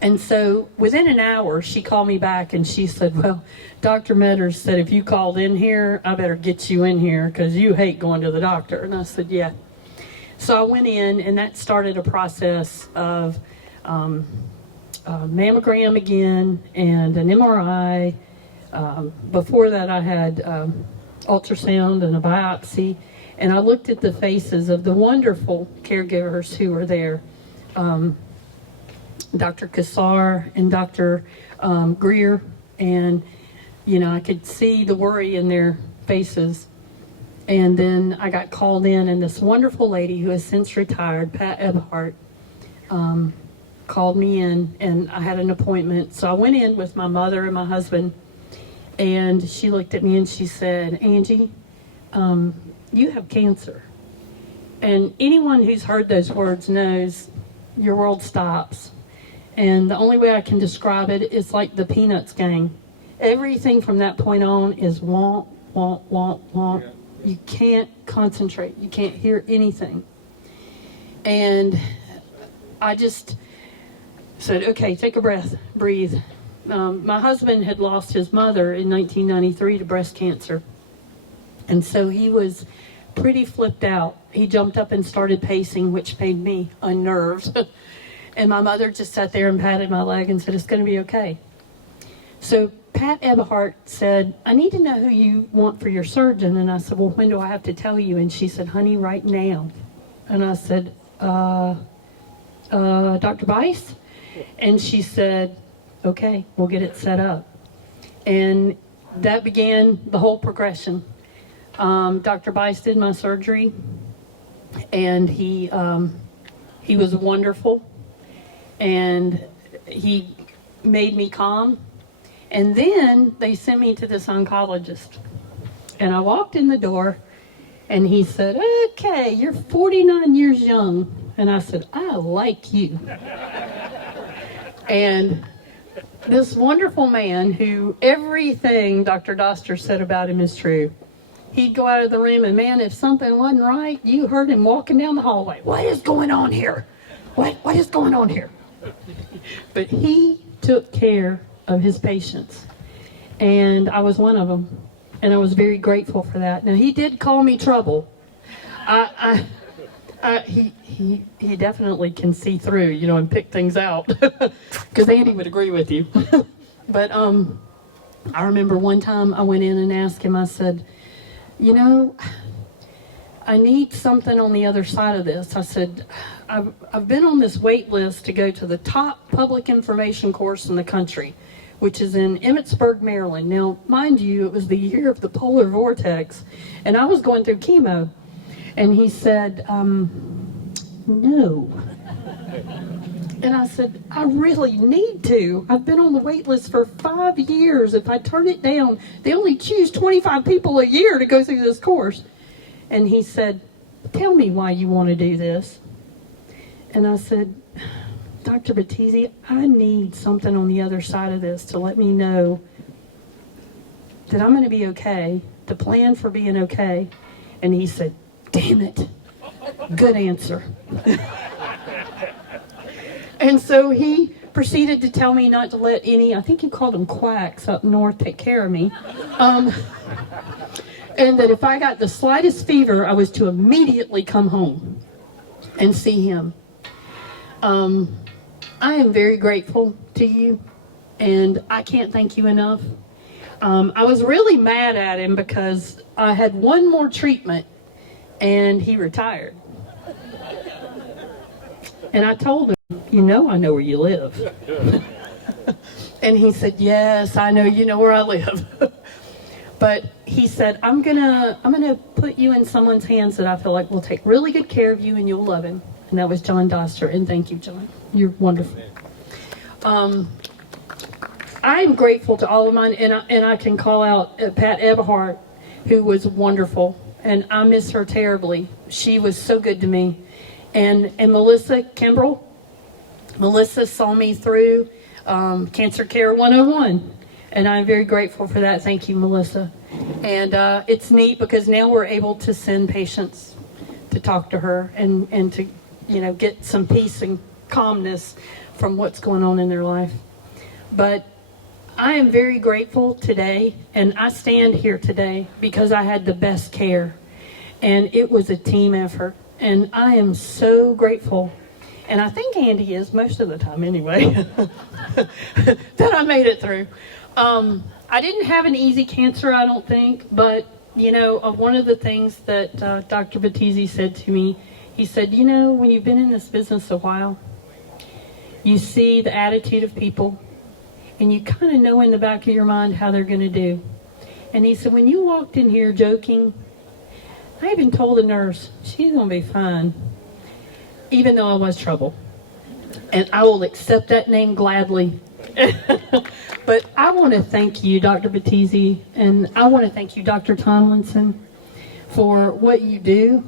And so within an hour, she called me back, and she said, well, Dr. Metters said, if you called in here, I better get you in here because you hate going to the doctor. And I said, yeah. So I went in, and that started a process of mammogram again and an MRI. Before that, I had ultrasound and a biopsy, and I looked at the faces of the wonderful caregivers who were there. Dr. Kassar and Dr. Greer, and I could see the worry in their faces. And then I got called in, and this wonderful lady who has since retired, Pat Ebhart, called me in, and I had an appointment. So I went in with my mother and my husband, and she looked at me and she said, Angie, you have cancer. And anyone who's heard those words knows your world stops. And the only way I can describe it is like the Peanuts gang. Everything from that point on is womp, womp, womp, womp. You can't concentrate. You can't hear anything. And I just said, okay, take a breath, breathe. My husband had lost his mother in 1993 to breast cancer. And so he was pretty flipped out. He jumped up and started pacing, which made me unnerved. And my mother just sat there and patted my leg and said, it's going to be okay. So Pat Ebhart said, I need to know who you want for your surgeon. And I said, well, when do I have to tell you? And she said, honey, right now. And I said, Dr. Bice? And she said, okay, we'll get it set up. And that began the whole progression. Dr. Bice did my surgery, and he was wonderful, and he made me calm. And then they sent me to this oncologist, and I walked in the door, and he said, okay, you're 49 years young. And I said, I like you. And this wonderful man who everything Dr. Doster said about him is true. He'd go out of the room, and man, if something wasn't right, you heard him walking down the hallway. What is going on here? What is going on here? But he took care of his patients, and I was one of them, and I was very grateful for that. Now, he did call me trouble. He definitely can see through, and pick things out, because Andy would agree with you. But I remember one time I went in and asked him, I said, I need something on the other side of this. I said, I've been on this wait list to go to the top public information course in the country, which is in Emmitsburg, Maryland. Now, mind you, it was the year of the polar vortex, and I was going through chemo. And he said, no. And I said, I really need to. I've been on the wait list for 5 years. If I turn it down, they only choose 25 people a year to go through this course. And he said, tell me why you want to do this. And I said, Dr. Battisi, I need something on the other side of this to let me know that I'm going to be okay, to plan for being okay. And he said, damn it, good answer. And so he proceeded to tell me not to let any, I think he called them quacks up north, take care of me. And that if I got the slightest fever, I was to immediately come home and see him. I am very grateful to you, and I can't thank you enough. I was really mad at him because I had one more treatment and he retired. And I told him, you know I know where you live. And he said, yes, I know you know where I live. But he said, I'm gonna put you in someone's hands that I feel like will take really good care of you and you'll love him. And that was John Doster. And thank you, John. You're wonderful. I'm grateful to all of mine, and I can call out Pat Eberhardt, who was wonderful, and I miss her terribly. She was so good to me. And Melissa Kimbrell. Melissa saw me through Cancer Care 101, and I'm very grateful for that. Thank you, Melissa. And it's neat because now we're able to send patients to talk to her and to, you know, get some peace and calmness from what's going on in their life. But I am very grateful today, and I stand here today because I had the best care, and it was a team effort, and I am so grateful. And I think Andy is most of the time anyway, that I made it through. I didn't have an easy cancer, I don't think, but, you know, one of the things that Dr. Battisi said to me, he said, you know, when you've been in this business a while, you see the attitude of people, and you kind of know in the back of your mind how they're going to do. And he said, when you walked in here joking, I even told the nurse, she's going to be fine. Even though I was trouble. And I will accept that name gladly. But I want to thank you, Dr. Battisi, and I want to thank you, Dr. Tomlinson, for what you do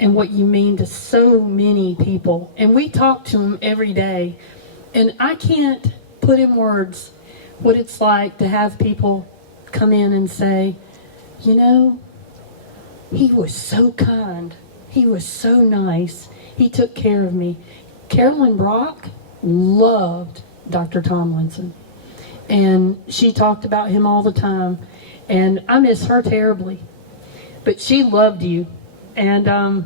and what you mean to so many people. And we talk to them every day. And I can't put in words what it's like to have people come in and say, you know, he was so kind. He was so nice. He took care of me. Carolyn Brock loved Dr. Tomlinson. And she talked about him all the time. And I miss her terribly. But she loved you. And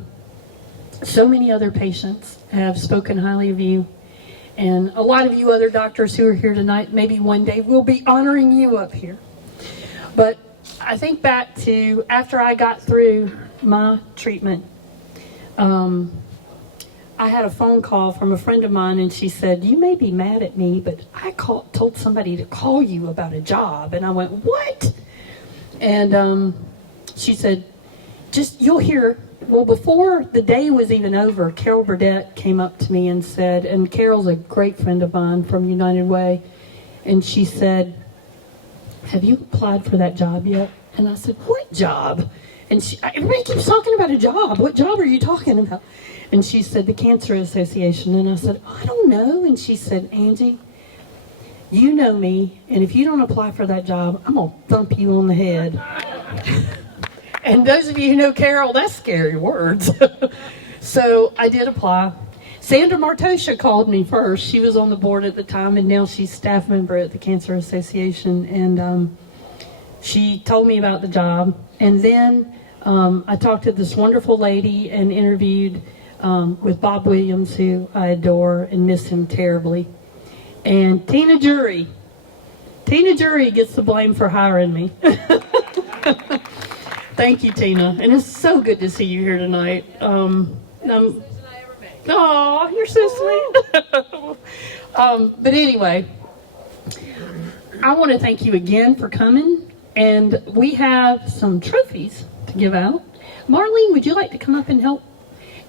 so many other patients have spoken highly of you. And a lot of you other doctors who are here tonight, maybe one day we'll be honoring you up here. But I think back to after I got through my treatment, I had a phone call from a friend of mine, and she said, you may be mad at me, but I told somebody to call you about a job. And I went, what? And she said, you'll hear. Well, before the day was even over, Carol Burdette came up to me and said, and Carol's a great friend of mine from United Way, and she said, have you applied for that job yet? And I said, what job? And everybody keeps talking about a job. What job are you talking about? And she said, the Cancer Association. And I said, I don't know. And she said, Angie, you know me, and if you don't apply for that job, I'm going to thump you on the head. And those of you who know Carol, that's scary words. So I did apply. Sandra Martosha called me first. She was on the board at the time, and now she's staff member at the Cancer Association. And she told me about the job. And then I talked to this wonderful lady and interviewed with Bob Williams, who I adore and miss him terribly. And Tina Jury gets the blame for hiring me. Thank you, Tina. And it's so good to see you here tonight. Oh, you're so sweet. But anyway, I want to thank you again for coming. And we have some trophies to give out. Marlene, would you like to come up and help?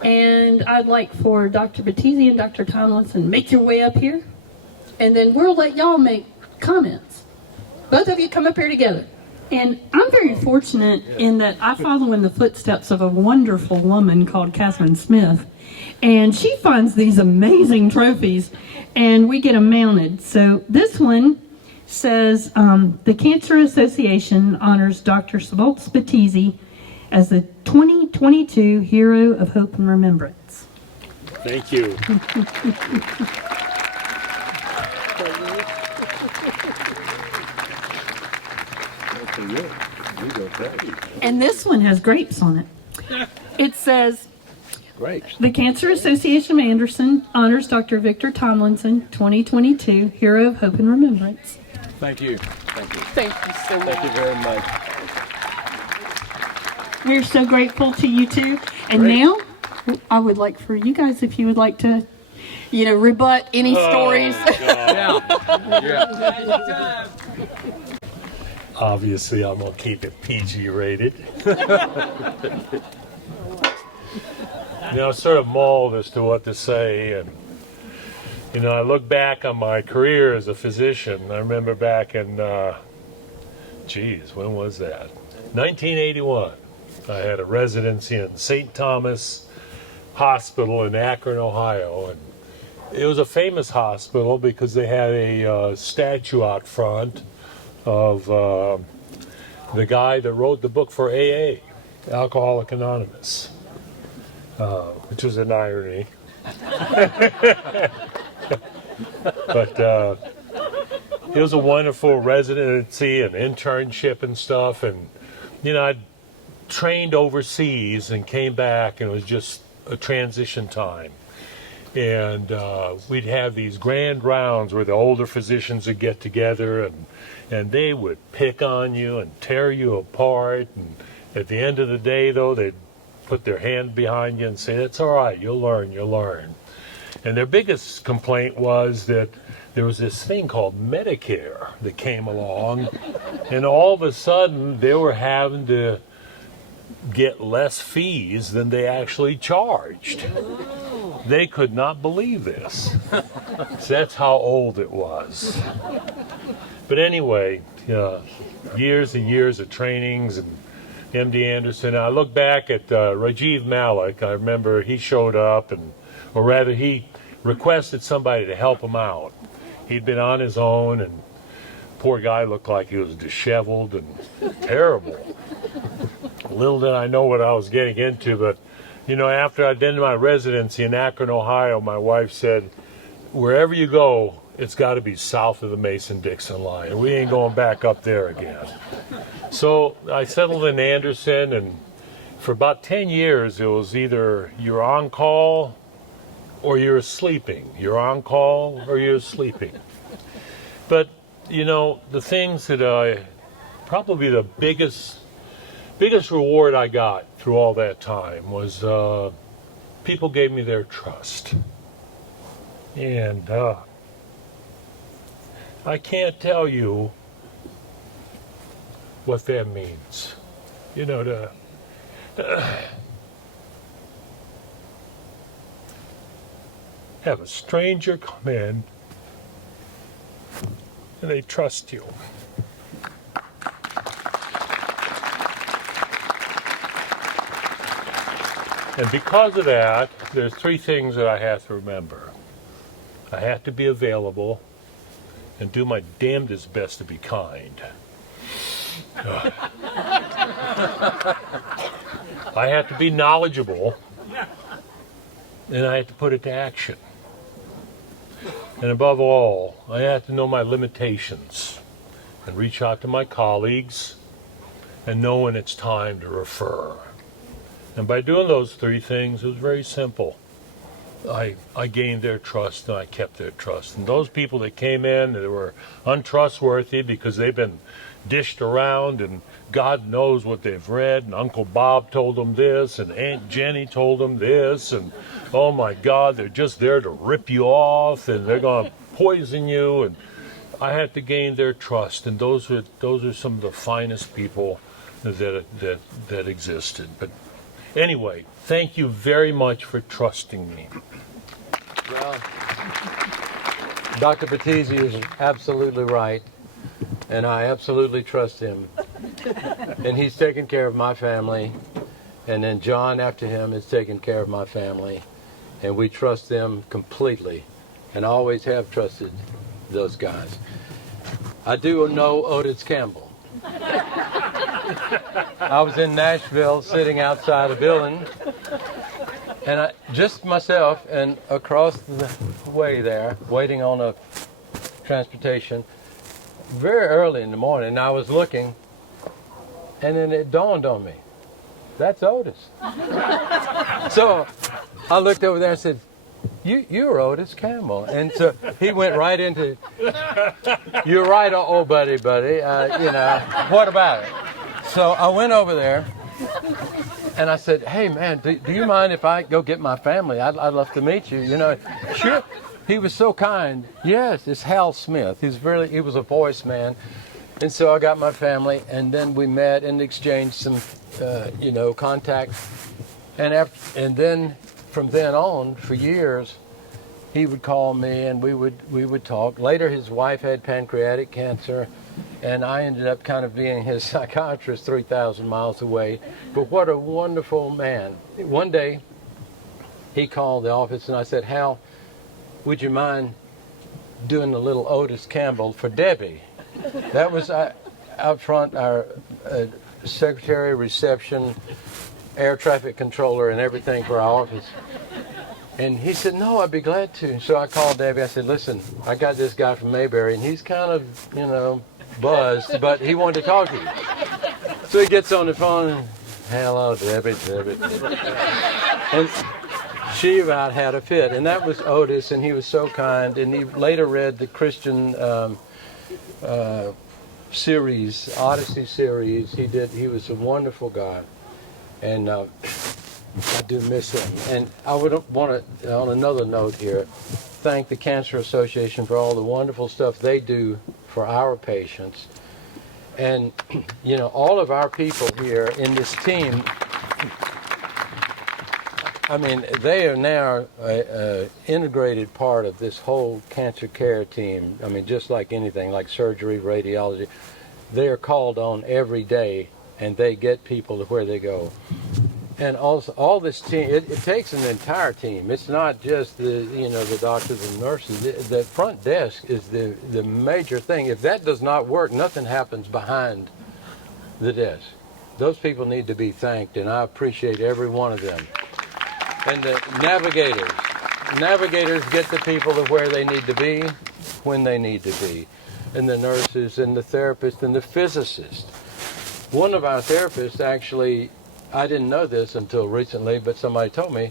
And I'd like for Dr. Battizi and Dr. Tomlinson make your way up here. And then we'll let y'all make comments. Both of you come up here together. And I'm very fortunate in that I follow in the footsteps of a wonderful woman called Catherine Smith. And she finds these amazing trophies, and we get them mounted. So this one says, the Cancer Association honors Dr. Sebults Battizi as the 2022 Hero of Hope and Remembrance. Thank you. And this one has grapes on it. It says, Grapes. the Cancer Association of Anderson honors Dr. Victor Tomlinson, 2022 Hero of Hope and Remembrance. Thank you. Thank you. Thank you so much. Thank you very much. We're so grateful to you too. And Great. now, I would like for you guys, if you would like to, rebut any stories. Yeah. Obviously, I'm going to keep it PG rated. Sort of mauled as to what to say. And, I look back on my career as a physician. I remember back in, when was that? 1981. I had a residency in St. Thomas Hospital in Akron, Ohio. And it was a famous hospital because they had a statue out front of the guy that wrote the book for AA, Alcoholic Anonymous, which was an irony. But it was a wonderful residency and internship and stuff. And, I trained overseas and came back, and it was just a transition time. And we'd have these grand rounds where the older physicians would get together, and they would pick on you and tear you apart. And at the end of the day, though, they'd put their hand behind you and say, "It's all right, you'll learn." And their biggest complaint was that there was this thing called Medicare that came along, and all of a sudden they were having to get less fees than they actually charged. They could not believe this. So that's how old it was. But anyway, years and years of trainings and MD Anderson. I look back at Rajiv Malik. I remember he showed up, or rather he requested somebody to help him out. He'd been on his own, and poor guy looked like he was disheveled and terrible. Little did I know what I was getting into, but after I'd done my residency in Akron, Ohio, my wife said, "Wherever you go, it's got to be south of the Mason-Dixon line. We ain't going back up there again." So I settled in Anderson, and for about 10 years, it was either you're on call or you're sleeping. You're on call or you're sleeping. But, the things that probably the biggest reward I got through all that time was people gave me their trust. And I can't tell you what that means. To have a stranger come in and they trust you. And because of that, there's three things that I have to remember. I have to be available and do my damnedest best to be kind. I have to be knowledgeable, and I have to put it to action. And above all, I have to know my limitations and reach out to my colleagues and know when it's time to refer. And by doing those three things, it was very simple. I gained their trust, and I kept their trust. And those people that came in that were untrustworthy because they've been dished around, and God knows what they've read, and Uncle Bob told them this, and Aunt Jenny told them this, and oh my God, they're just there to rip you off, and they're going to poison you, and I had to gain their trust, and those are some of the finest people that existed. But anyway, thank you very much for trusting me. Well, Dr. Battizi is absolutely right, and I absolutely trust him. And he's taken care of my family, and then John after him is taking care of my family, and we trust them completely, and always have trusted those guys. I do know Otis Campbell. I was in Nashville sitting outside a building, and just myself, and across the way there, waiting on a transportation, very early in the morning, I was looking, and then it dawned on me, that's Otis. So I looked over there and said, you're Otis Campbell. And so he went right into, you're right, old buddy, what about it? So I went over there, and I said, hey, man, do you mind if I go get my family? I'd love to meet you, Sure. He was so kind. Yes, it's Hal Smith. He was a voice man. And so I got my family, and then we met and exchanged some, contact. And then from then on, for years, he would call me and we would talk. Later, his wife had pancreatic cancer, and I ended up kind of being his psychiatrist 3,000 miles away. But what a wonderful man. One day, he called the office, and I said, Hal, would you mind doing a little Otis Campbell for Debbie? That was out front, our secretary, reception, air traffic controller, and everything for our office. And he said, no, I'd be glad to. So I called Debbie. I said, listen, I got this guy from Mayberry, and he's kind of, buzzed, but he wanted to talk to you. So he gets on the phone, and, hello, Debbie. And she about had a fit. And that was Otis, and he was so kind. And he later read the Christian series, Odyssey series. He was a wonderful guy. And I do miss him. And I would want to, on another note here, thank the Cancer Association for all the wonderful stuff they do for our patients. And, all of our people here in this team, I mean, they are now an integrated part of this whole cancer care team. I mean, just like anything, like surgery, radiology, they are called on every day, and they get people to where they go. And also, all this team, it takes an entire team. It's not just the doctors and nurses. The front desk is the major thing. If that does not work, nothing happens behind the desk. Those people need to be thanked, and I appreciate every one of them. And the navigators get the people to where they need to be, when they need to be. And the nurses and the therapists and the physicists. One of our therapists actually, I didn't know this until recently, but somebody told me,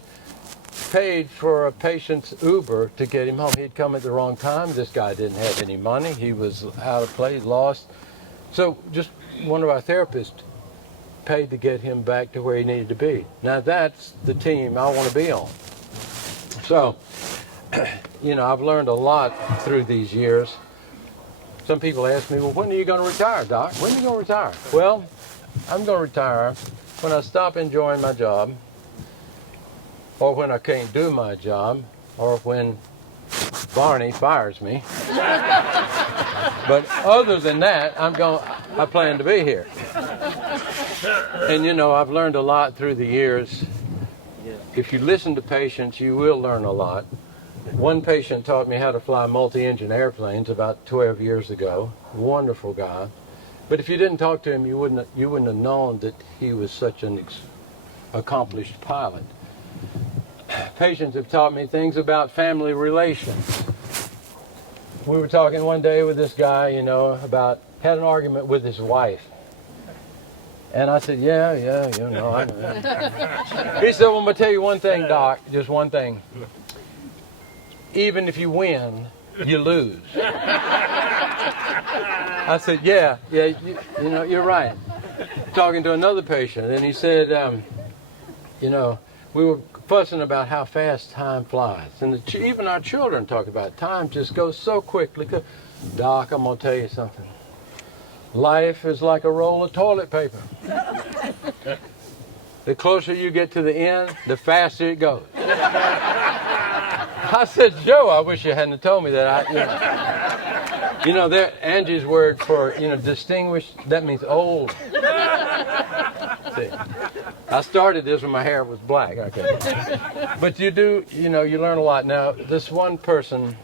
paid for a patient's Uber to get him home. He'd come at the wrong time. This guy didn't have any money. He was out of place, lost. So just one of our therapists paid to get him back to where he needed to be. Now that's the team I want to be on. So, I've learned a lot through these years. Some people ask me, well, when are you going to retire, Doc? When are you going to retire? Well, I'm going to retire when I stop enjoying my job, or when I can't do my job, or when Barney fires me. But other than that, I plan to be here. And I've learned a lot through the years. If you listen to patients, you will learn a lot. One patient taught me how to fly multi-engine airplanes about 12 years ago. Wonderful guy. But if you didn't talk to him, you wouldn't have known that he was such an accomplished pilot. Patients have taught me things about family relations. We were talking one day with this guy, about had an argument with his wife. And I said, yeah, I know. He said, well, I'm going to tell you one thing, Doc, just one thing. Even if you win, you lose. I said, yeah, you know, you're right. Talking to another patient, and he said, you know, we were fussing about how fast time flies. And even our children talk about it. Time just goes so quickly. Doc, I'm going to tell you something. Life is like a roll of toilet paper. The closer you get to the end, the faster it goes. I said, Joe, I wish you hadn't told me that. You know, Angie's word for, you know, distinguished, that means old. See, I started this when my hair was black. Okay. But you do, you know, you learn a lot. Now, this one person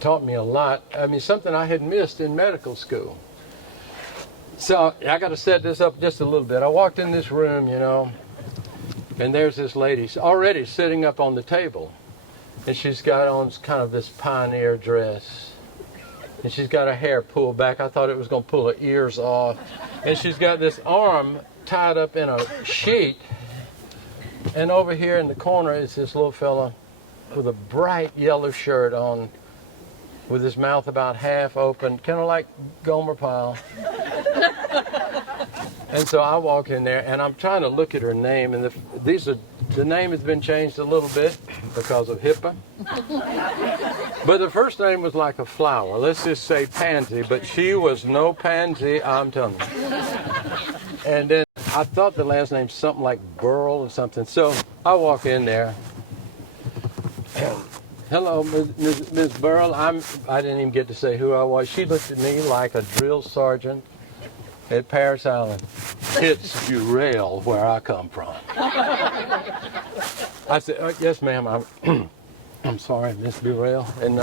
taught me a lot. I mean, something I had missed in medical school. So I got to set this up just a little bit. I walked in this room, you know, and there's this lady already sitting up on the table. And she's got on kind of this pioneer dress. And she's got her hair pulled back. I thought it was going to pull her ears off. And she's got this arm tied up in a sheet. And over here in the corner is this little fella with a bright yellow shirt on, with his mouth about half open, kind of like Gomer Pyle. And so I walk in there, and I'm trying to look at her name, and the name has been changed a little bit because of HIPAA. But the first name was like a flower. Let's just say Pansy, but she was no pansy, I'm telling you. And then I thought the last name something like Burl or something. So I walk in there. Hello, Ms. Burl. I didn't even get to say who I was. She looked at me like a drill sergeant at Paris Island. It's Burrell, where I come from. I said, yes, ma'am. I'm sorry, Miss Burrell. And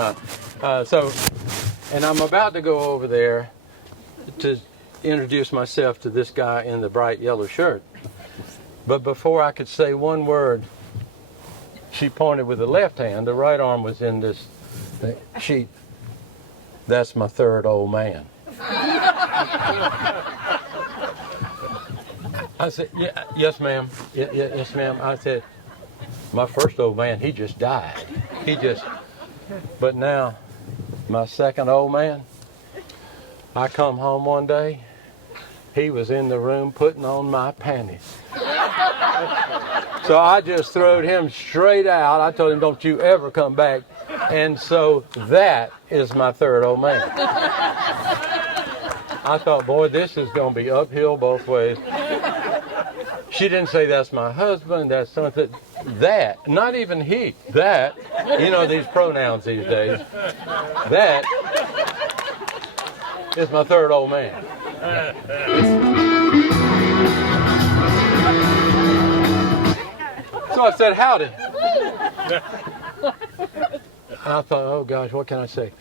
and I'm about to go over there to introduce myself to this guy in the bright yellow shirt. But before I could say one word, she pointed with the left hand. The right arm was in this sheet. That's my third old man. I said, yes, ma'am. Yes, ma'am. I said, my first old man, he just died. But now, my second old man, I come home one day, he was in the room putting on my panties. So I just throwed him straight out. I told him, don't you ever come back. And so that is my third old man. I thought, boy, this is going to be uphill both ways. She didn't say that's my husband, that's something. That, not even he, that, you know these pronouns these days, that is my third old man. So I said, howdy. I thought, oh gosh, what can I say?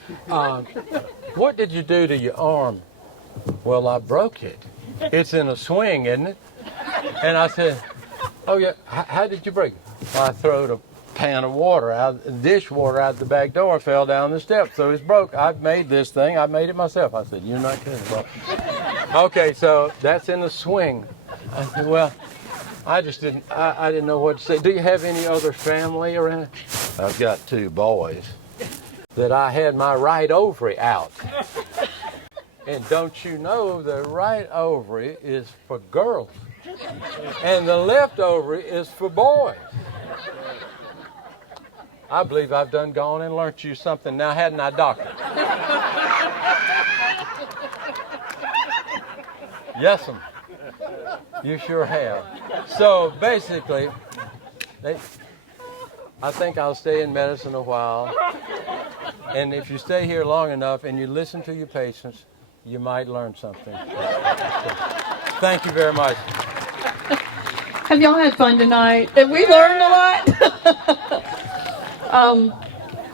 What did you do to your arm? Well, I broke it. It's in a swing, isn't it? And I said, oh yeah, how did you break it? Well, I throwed a pan of water dishwater out the back door, fell down the steps, so it's broke. I've made this thing, I made it myself. I said, you're not kidding. Well, okay, so that's in the swing. I said, well, I didn't know what to say. Do you have any other family around? I've got two boys that I had my right ovary out. And don't you know the right ovary is for girls and the left ovary is for boys. I believe I've done gone and learnt you something now, hadn't I, doctor? Yes'm. You sure have. So basically, I think I'll stay in medicine a while. And if you stay here long enough and you listen to your patients, you might learn something. So, thank you very much. Have y'all had fun tonight? Have we learned a lot?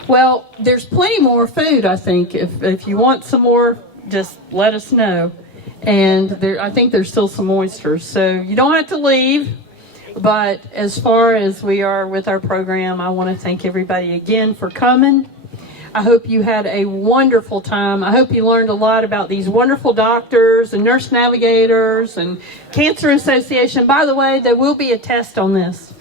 Well, there's plenty more food, I think. If you want some more, just let us know. And I think there's still some oysters. So you don't have to leave. But as far as we are with our program, I want to thank everybody again for coming. I hope you had a wonderful time. I hope you learned a lot about these wonderful doctors and nurse navigators and Cancer Association. By the way, there will be a test on this.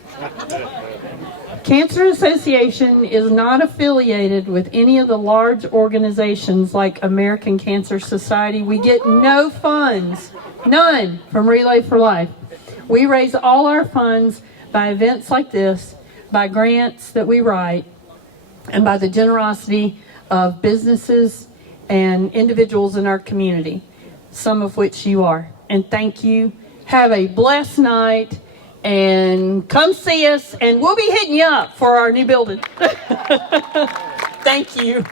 Cancer Association is not affiliated with any of the large organizations like American Cancer Society. We get no funds, none, from Relay for Life. We raise all our funds by events like this, by grants that we write, and by the generosity of businesses and individuals in our community, some of which you are. And thank you. Have a blessed night, and come see us, and we'll be hitting you up for our new building. Thank you.